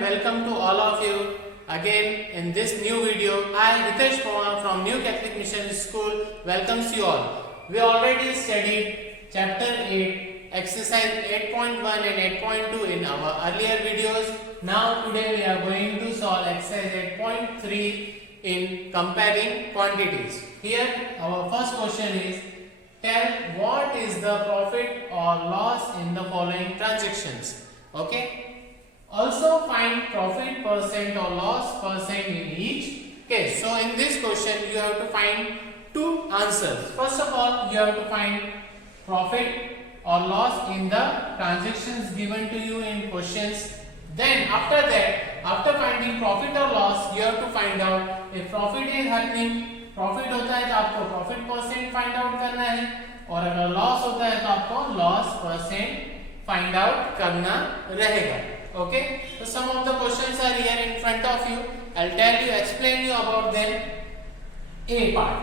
welcome to all of you again in this new video. I, Ritesh Pawar from New Catholic Mission School, welcomes you all. We already studied chapter 8, exercise 8.1 and 8.2 in our earlier videos. Now today we are going to solve exercise 8.3 in comparing quantities. Here our first question is, tell what is the profit or loss in the following transactions. Okay. Also find profit percent or loss percent in each case. So in this question you have to find two answers. First of all, you have to find profit or loss in the transactions given to you in questions. Then after that, after finding profit or loss, you have to find out if profit is happening. Profit होता है तो आपको profit percent find out करना है, और अगर loss होता है तो आपको लॉस परसेंट फाइंड आउट करना रहेगा. Okay, so some of the questions are here in front of you. I'll explain you about them. A part.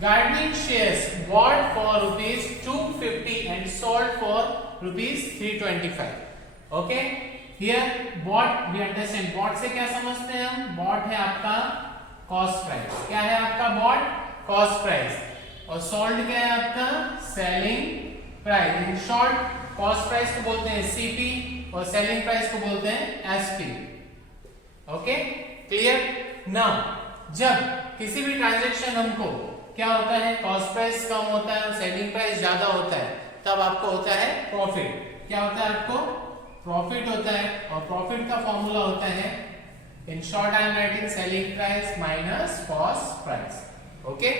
Gardening shares bought for rupees 250 and sold for rupees 325. Okay, here bought we understand. Bought से क्या समझते हैं हम? Bought है आपका cost price. क्या है आपका बॉट? Cost price. और सोल्ड क्या है आपका? Selling price. In short cost price को बोलते हैं सीपी और सेलिंग प्राइस को बोलते हैं एसपी. Okay, clear. नाउ जब किसी भी ट्रांजैक्शन हमको क्या होता है, कॉस्ट प्राइस कम होता है और सेलिंग प्राइस ज्यादा होता है, तब आपको होता है प्रॉफिट. क्या होता है आपको? प्रॉफिट होता है. और प्रॉफिट का फॉर्मूला होता है, in short I am writing selling price minus cost price. Okay,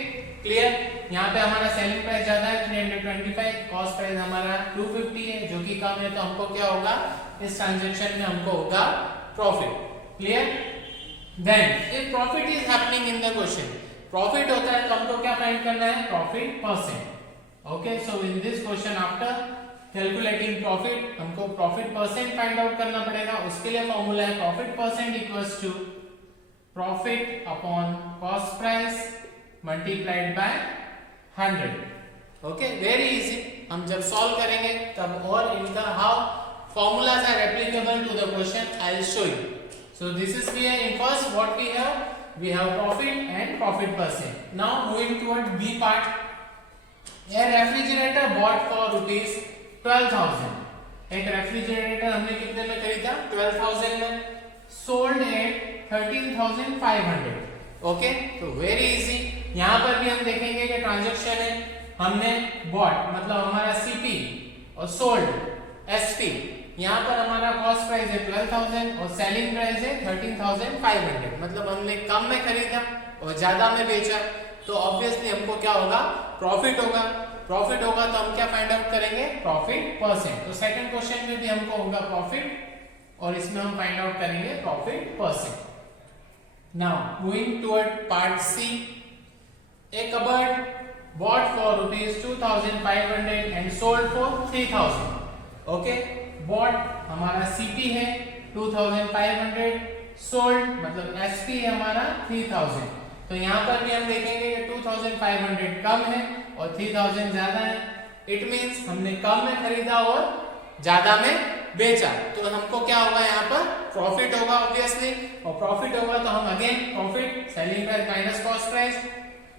clear. यहाँ पे हमारा सेलिंग प्राइस ज्यादा है 325, कॉस्ट प्राइस हमारा 250 है जो कि कम है, तो हमको क्या होगा इस ट्रांजैक्शन में? हमको होगा profit. Clear. Then if profit is happening in the question, profit होता है तो हमको क्या फाइंड करना है? Profit percent. Okay, so in this question after calculating profit हमको प्रॉफिट परसेंट फाइंड आउट करना पड़ेगा. उसके लिए फॉर्मूला है profit percent equals to profit upon cost price multiplied by 100. Okay, very easy. हम जब सॉल्व करेंगे तब और इनका how formulas are applicable to the question I will show you. So this is here in first what we have profit and profit percent. Now moving toward B part. A refrigerator bought for rupees 12,000. एक refrigerator हमने कितने में खरीदा? 12,000 में. Sold at 13,500. Okay, तो very easy. यहाँ पर भी हम देखेंगे कि ट्रांजैक्शन है, हमने बॉट मतलब हमारा सीपी और सोल्ड एसपी. यहाँ पर हमारा कॉस्ट प्राइस है 12,000 और सेलिंग प्राइस है 13,500. मतलब हमने कम में खरीदा और ज्यादा में बेचा, तो ऑब्वियसली हमको क्या होगा? प्रॉफिट होगा. प्रॉफिट होगा तो हम क्या फाइंड आउट करेंगे? Profit percent. तो सेकंड क्वेश्चन में भी हमको होगा प्रॉफिट और इसमें हम फाइंड आउट करेंगे profit percent. Now moving toward part C. A cupboard bought for rupees 2,500 and sold for 3,000. Okay, bought हमारा सीपी है 2,500, sold मतलब एसपी है हमारा 3,000. तो यहाँ पर भी हम देखेंगे कि 2,500 कम है और 3,000 ज्यादा है. इट मींस हमने कम में खरीदा और ज्यादा में बेचा, तो हमको क्या होगा? यहाँ पर प्रॉफिट होगा ऑब्वियसली. और प्रॉफिट होगा तो हम again profit selling price minus cost price.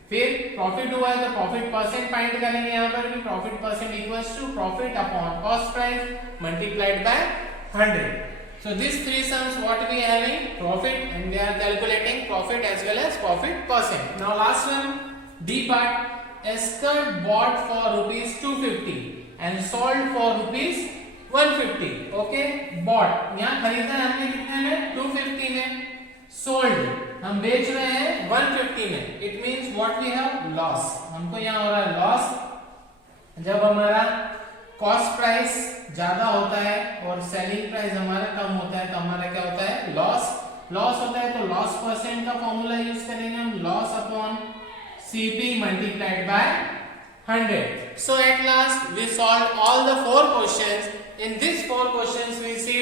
फिर प्रॉफिट हुआ है तो प्रॉफिट परसेंट फाइंड करेंगे. यहाँ पर भी profit percent equals to profit upon cost price multiplied by 100. So these three sums what we are having profit, and they are calculating profit as well as profit percent. Now last one, D part. A skirt bought for rupees 250 and sold for rupees 150. Okay, bought यहाँ खरीदा है हमने कितने में? 250 में. Sold हम बेच रहे हैं 150 में. It means what we have? Loss. हमको यहाँ हो रहा है लॉस जब हमारा कॉस्ट प्राइस ज्यादा होता है और सेलिंग प्राइस हमारा कम होता है, तो हमारा क्या होता है? लॉस. लॉस होता है तो लॉस परसेंट का फॉर्मूला यूज करेंगे हम. Loss upon CP multiplied by 100. So at last we solved all the 4 questions. In these 4 questions we see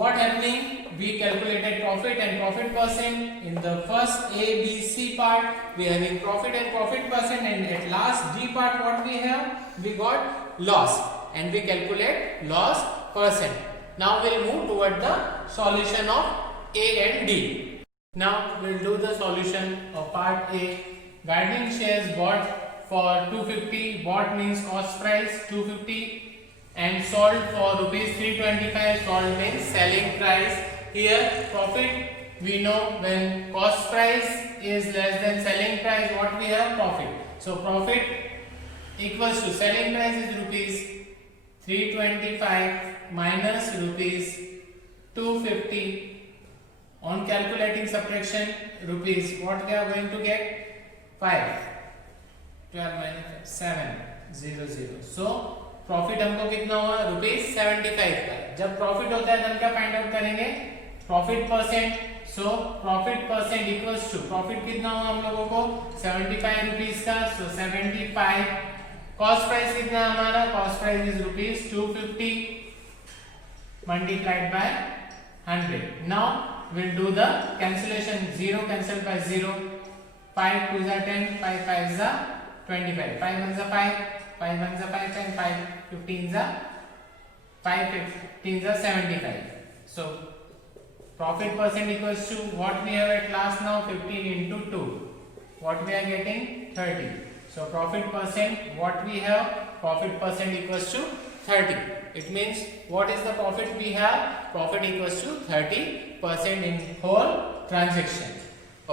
what happening. We calculated profit and profit percent. In the first A, B, C part we having profit and profit percent, and at last D part what we have? We got loss and we calculate loss percent. Now we'll move toward the solution of A and D. Now we'll do the solution of part A. Gardening shares bought for 250. Bought means cost price 250 and sold for rupees 325. Sold means selling price. Here profit, we know when cost price is less than selling price, what we have? Profit. So profit equals to selling price is rupees 325 minus rupees 250. On calculating subtraction, rupees, what we are going to get? 5. 12 minus 700. So profit हमको कितना हुआ? ₹75 का. जब profit होता है तो हम क्या फाइंड आउट करेंगे? Profit percent. So profit percent equals to, profit कितना हुआ हम लोगों को? ₹75 का. सो 75. कॉस्ट प्राइस कितना हमारा? Cost price is ₹250 multiplied by 100. Now we'll do the cancellation. 0 cancelled by 0. 5 2s are 10, 5 5s are 25. 5 1s are 5, 5 1s are 5 and 5 15s are 5 15s are 75. So profit percent equals to what we have at last now? 15 into 2. What we are getting? 30. So profit percent, what we have? Profit percent equals to 30. It means what is the profit we have? Profit equals to 30% in whole transaction.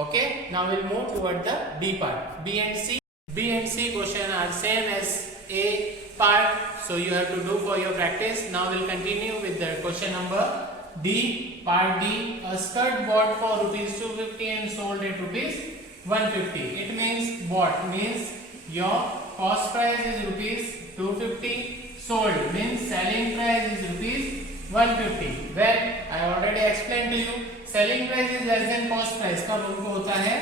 Okay. Now we'll move toward the D part. B and C question are same as A part. So you have to do for your practice. Now we'll continue with the question number D. Part D. A skirt bought for ₹250 and sold at ₹150. It means bought means your cost price is ₹250. Sold means selling price is ₹150. Well, I already explained to you, selling price is less than cost price. कब उनको होता है?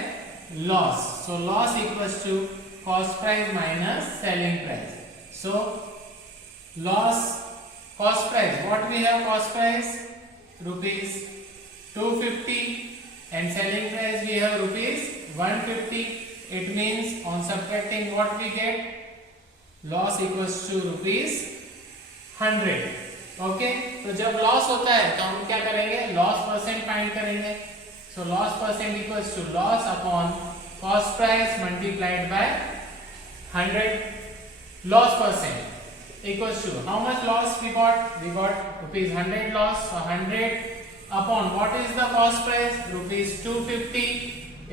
Loss. So loss equals to cost price minus selling price. So loss, cost price. What we have? Cost price ₹250 and selling price we have ₹150. It means on subtracting what we get? Loss equals to ₹100. Okay. तो जब loss होता है तो हम क्या करेंगे? Loss percent find करेंगे. So loss percent equals to loss upon cost price multiplied by 100. Loss percent equals to how much loss we got? We got ₹100 loss. So 100 upon what is the cost price? ₹250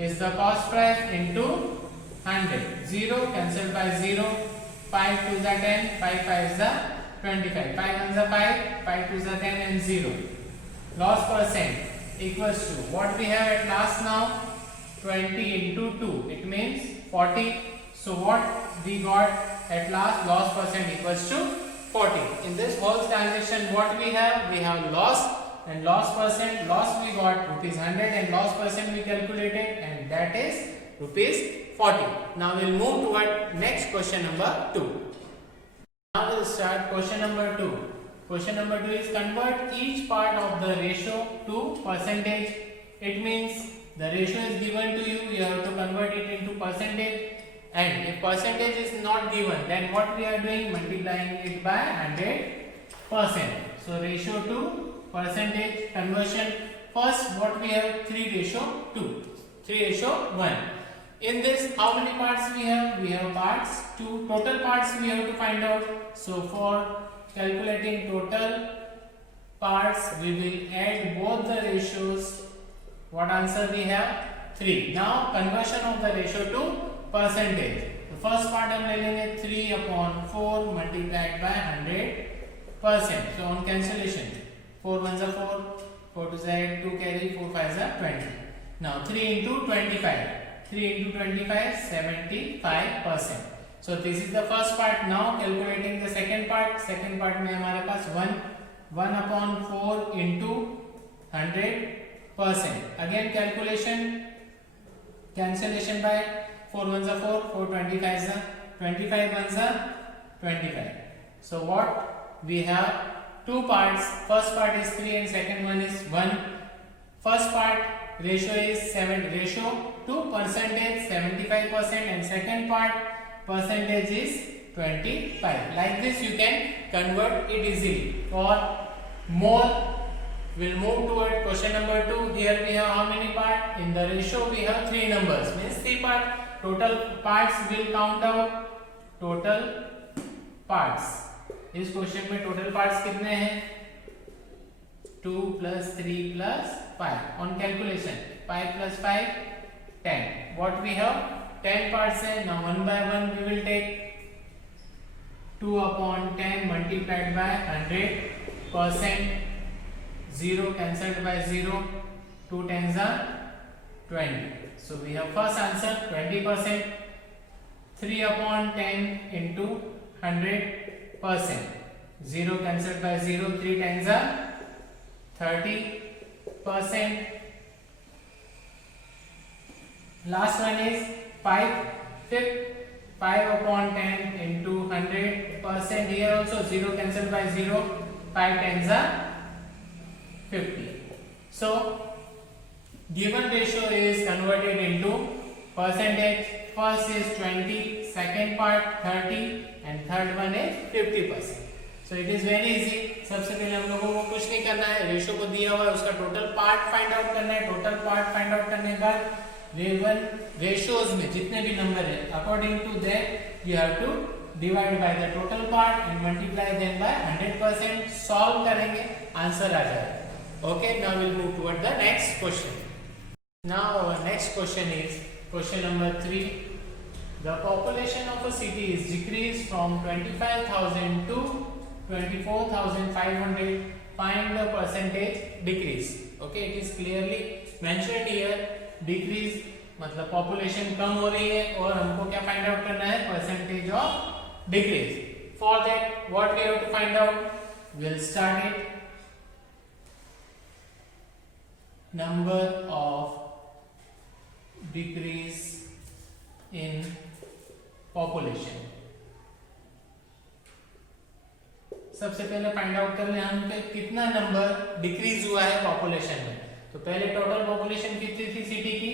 is the cost price into 100. 0 cancelled by 0. 5 2s are 10, 5 5s are 25. 5 1s are 5, 5 2s are 10 and 0. Loss percent equals to what we have at last now? 20 into 2. It means 40. So what we got at last? Loss percent equals to 40. In this whole transaction, what we have? We have loss and loss percent. Loss we got ₹100 and loss percent we calculated, and that is ₹40. Now we'll move toward next question number 2. Now we'll start question number 2. Question number 2 is convert each part of the ratio to percentage. It means the ratio is given to you, you have to convert it into percentage, and if percentage is not given, then what we are doing? Multiplying it by 100%. So ratio to percentage conversion. First what we have? 3:2. 3:1. In this, how many parts we have? We have parts 2. Total parts we have to find out. So for calculating total parts, we will add both the ratios. What answer we have? 3. Now conversion of the ratio to percentage. The first part हम ले लेंगे 3/4 multiplied by 100%. So on cancellation, 4 1s are 4, 4 2s are 8, 2 carry, 4 5s are 20. Now 3 into 25. 3 into 25, 75%. So this is the first part. Now calculating the second part. Second part में हमारे पास 1/4 into 100%. Again calculation, cancellation by 4 1s are 4, 4 25s are 25 1s are 25. So what we have? Two parts. First part is 3 and second one is 1. First part ratio is 7, ratio to percentage 75%, and second part percentage is 25. Like this you can convert it easily. For more. We'll move toward question number 2. Here we have how many parts? In the ratio we have 3 numbers, means 3 parts. Total parts will count out. Total parts. इस question में total parts कितने हैं? 2 plus 3 plus 5. On calculation 5 plus 5 10. What we have? 10 parts है. Now one by one we will take 2 upon 10 multiplied by 100%. 0 cancelled by 0. 2 tens are 20. So we have first answer 20%. 3 upon 10 into 100%. 0 cancelled by 0. 3 tens are 30%. Last one is 5 upon 10 into 100%. Here also 0 cancelled by 0. 5 tens are 50. So given ratio is converted into percentage. First is 20, second part 30 and third one is 50%. So it is very easy. सबसे पहले हम लोगों को कुछ नहीं करना है, ratio को दिया हुआ है उसका टोटल पार्ट फाइंड आउट करना है. टोटल पार्ट फाइंड आउट करने के बाद गिवन रेशियोज में जितने भी नंबर है according to that you have to divide by the total part and multiply them by 100%. Solve करेंगे, आंसर आ जाएगा. Okay, now we'll move toward the next question. Now our next question is question number 3. The population of a city is decreased from 25,000 to 24,500. Find the percentage decrease. Okay, it is clearly mentioned here. Decrease मतलब population कम हो रही है और हमको क्या find out करना है? Percentage of decrease. For that, what we have to find out? We'll start it. Number of decrease in population. सबसे पहले फाइंड आउट कर ले हम पे कितना नंबर डिक्रीज हुआ है पॉपुलेशन में. तो पहले टोटल पॉपुलेशन कितनी थी सिटी की?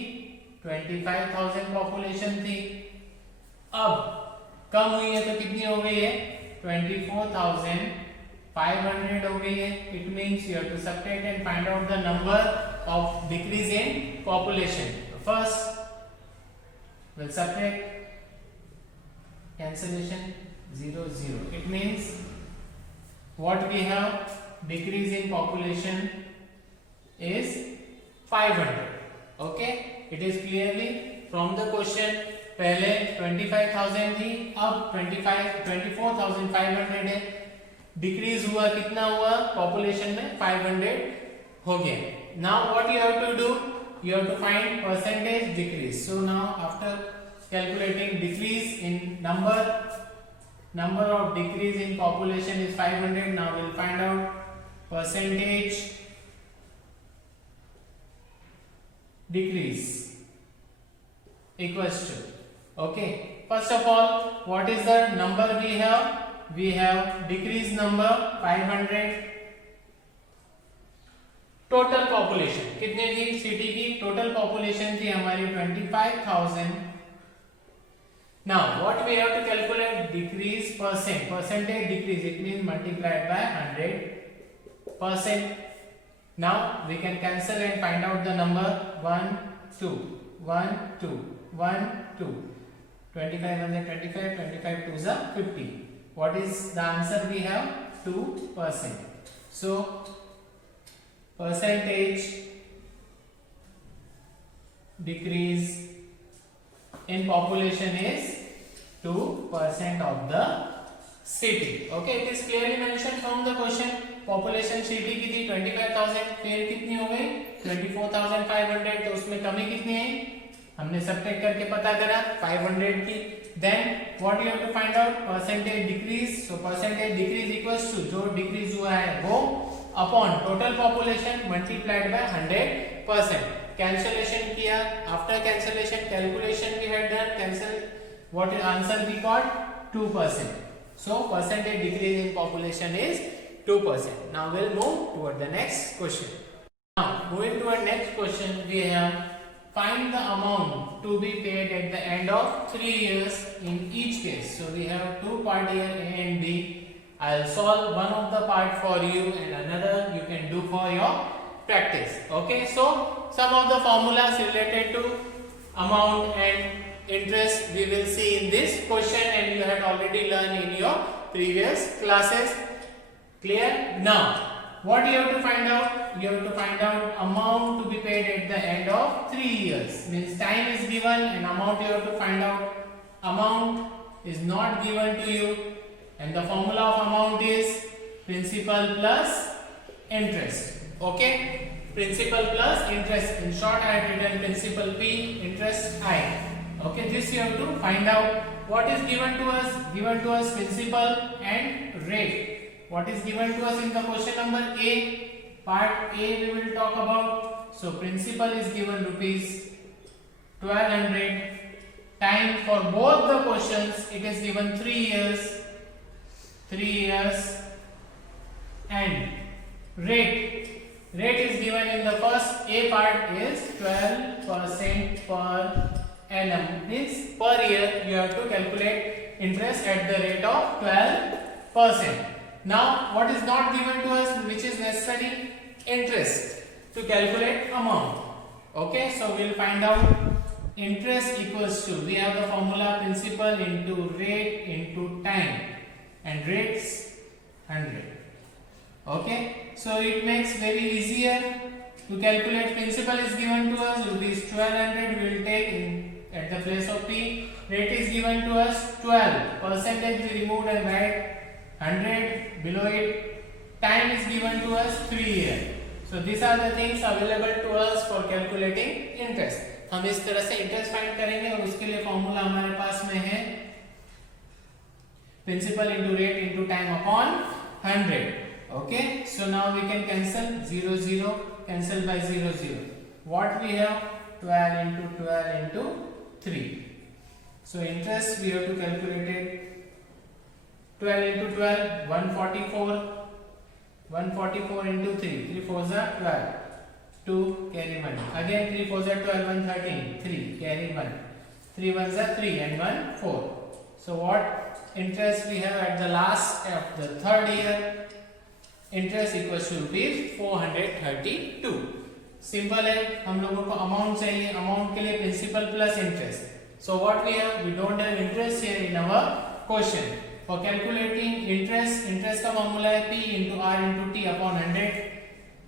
25,000 पॉपुलेशन थी. अब कम हुई है तो कितनी हो गई है? 24,500 हो गई है. It means you have to subtract and find out the number of decrease in population. First we'll subtract, cancellation 0 0. It means what we have decrease in population is 500. Okay, it is clearly from the question. पहले 25,000 थी, अब 24,500 है. Decrease हुआ कितना हुआ population में? 500 हो गया. Now what you have to do? You have to find percentage decrease. So now after calculating decrease in number of decrease in population is 500. Now we'll find out percentage decrease equals to. Okay. First of all, what is the number we have? We have decrease number 500. Total population कितनी थी city की? Total population थी हमारी 25,000. Now what we have to calculate? Decrease percentage decrease. It means multiplied by 100%. Now we can cancel and find out the number 1 2 1 2 1 2. 25 1 25 25 2 is 50. What is the answer we have? 2%. So percentage decrease in population is 2% of the city. Okay, it is clearly mentioned from the question. Population city की थी 25,000, फिर कितनी हो गई? 24,500. तो उसमें कमी कितनी है? हमने सबट्रैक्ट करके पता करा 500 की. Then what you have to find out? Percentage decrease. So percentage decrease equals to जो decrease हुआ है वो upon total population multiplied by 100%. Cancellation किया. After cancellation calculation we had done. Cancel. What answer we got? 2%. So percentage decrease in population is 2%. Now we'll move toward the next question. Now moving toward next question, we have find the amount to be paid at the end of 3 years in each case. So we have two part here A and B. I'll solve one of the part for you and another you can do for your practice. Okay, so some of the formulas related to amount and interest we will see in this question, and you had already learned in your previous classes. Clear? Now, what you have to find out? You have to find out amount to be paid at the end of 3 years. Means time is given and amount you have to find out. Amount is not given to you, and the formula of amount is principal plus interest. Okay? Principal plus interest. In short, I have written principal P, interest I. Okay, this you have to find out. What is given to us? Given to us principal and rate. What is given to us in the question number A? Part A we will talk about. So principal is given rupees 1200. Time for both the questions it is given 3 years. 3 years. And rate is given in the first A part is 12% per annum, means per year you have to calculate interest at the rate of 12%. Now what is not given to us, which is necessary? Interest to calculate amount. Okay, so we will find out interest equals to, we have the formula principal into rate into time, and rates 100. Okay, so it makes very easier to calculate. Principal is given to us rupees 1200, we will take in at the place of P. Rate is given to us 12, percentage we removed and write 100 below it. Time is given to us 3 years. So these are the things available to us for calculating interest. हम इस तरह से interest find करेंगे और उसके लिए formula हमारे पास में है principal into rate into time upon 100. Okay, so now we can cancel 0 0, cancel by 0 0. What we have? 12 into 12 into 3. So interest we have to calculate it. 12 into 12, 144. 144 into 3. 3 4s are 12. 2 carry 1. Again 3 4s are 12, 1 13. 3 carry 1. 3 1s are 3 and 1 4. So what interest we have at the last of the third year? Interest equals to rupees 432. Simple है. हम लोगों को amount चाहिए. Amount के लिए principal plus interest. So what we have? We don't have interest here in our question. For calculating interest का formula है P into R into T upon 100.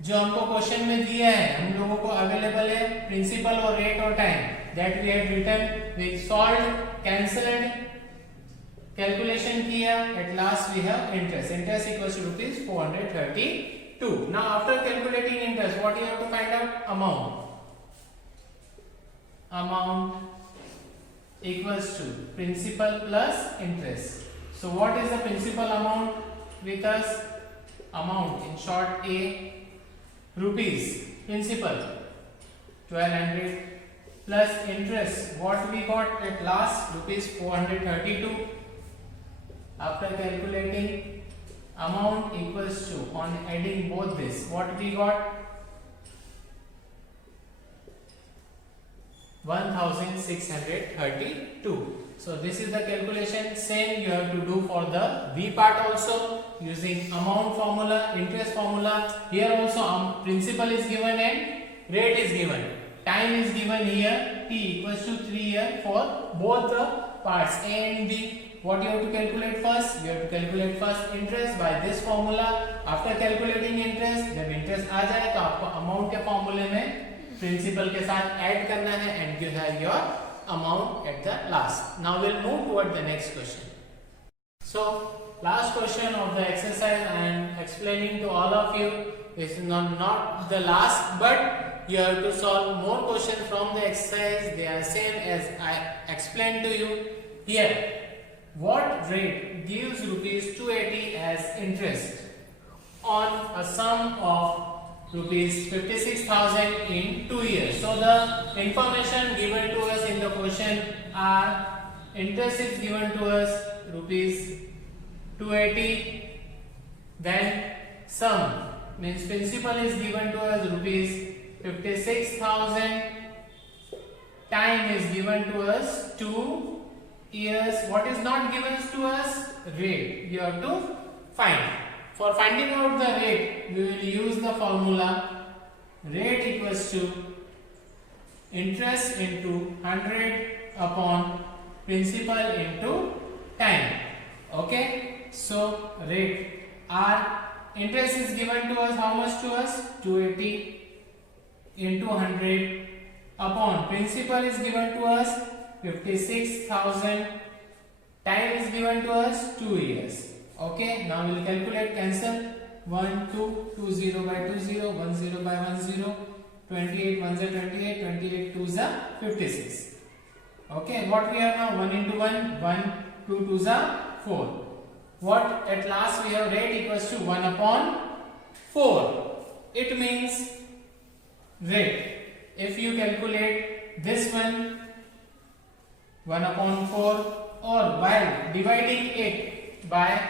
जो हमको क्वेश्चन में दिया है, हम लोगों को अवेलेबल है प्रिंसिपल और रेट और time. That we have written. We solved, cancelled, calculation किया. At last we have interest. Interest equals to rupees 432. Now after calculating interest, what you have to find out? Amount equals to principal plus interest. So what is the principal amount with us? Amount in short A, rupees. Principal 1200 plus interest. What we got at last? Rupees 432. After calculating amount equals to, on adding both this, what we got? 1632. So this is the calculation. Same you have to do for the B part also, using amount formula, interest formula. Here also principal is given and rate is given. Time is given here. T equals to 3 year for both the parts A and B. What you have to calculate first? You have to calculate first interest by this formula. After calculating interest, जब interest आ जाए तो आपको amount के formula में principal के साथ add करना है and you have your amount at the last. Now we'll move toward the next question. So last question of the exercise I am explaining to all of you. This is not the last, but you have to solve more questions from the exercise. They are same as I explained to you here. What rate gives rupees 280 as interest on a sum of rupees 56,000 in 2 years? So the information given to us in the question are interest is given to us rupees 280, then sum means principal is given to us rupees 56,000, time is given to us 2 years. What is not given to us? Rate. You have to find. For finding out the rate, we will use the formula rate equals to interest into 100 upon principal into time. Okay, so rate R, interest is given to us, how much to us? 280 into 100 upon principal is given to us 56,000, time is given to us 2 years. Okay, now we will calculate, cancel 1 2 2 0 by 2 0, 1 0 by 1 0, 28 1 is 28, 28 2 is 56. Okay, what we have now? 1 into 1, 1, 2 2 is 4. What at last we have? Rate equals to 1 upon 4. It means rate, if you calculate this one 1 upon 4, or while dividing it by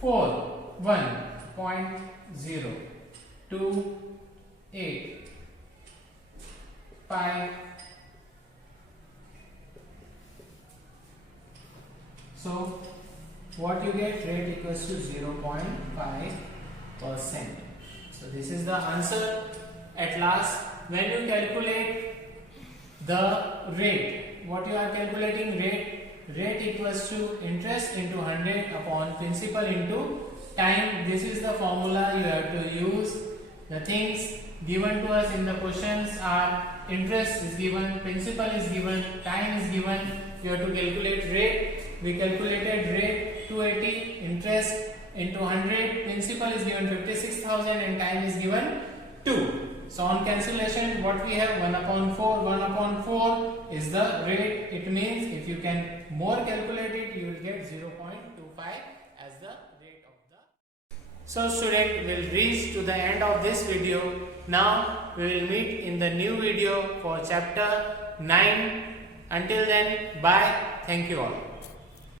4, 1.0, 2, 8, 5. So what you get? Rate equals to 0.5%. So this is the answer. At last, when you calculate the rate, what you are calculating? Rate equals to interest into 100 upon principal into time. This is the formula you have to use. The things given to us in the questions are interest is given, principal is given, time is given. You have to calculate rate. We calculated rate 280, interest into 100, principal is given 56,000 and time is given 2. So on cancellation, what we have? 1 upon 4. 1 upon 4 is the rate. It means if you can more calculate it, you will get 0.25 as the rate of the. So student, we will reach to the end of this video. Now we will meet in the new video for chapter 9. Until then, bye. Thank you all.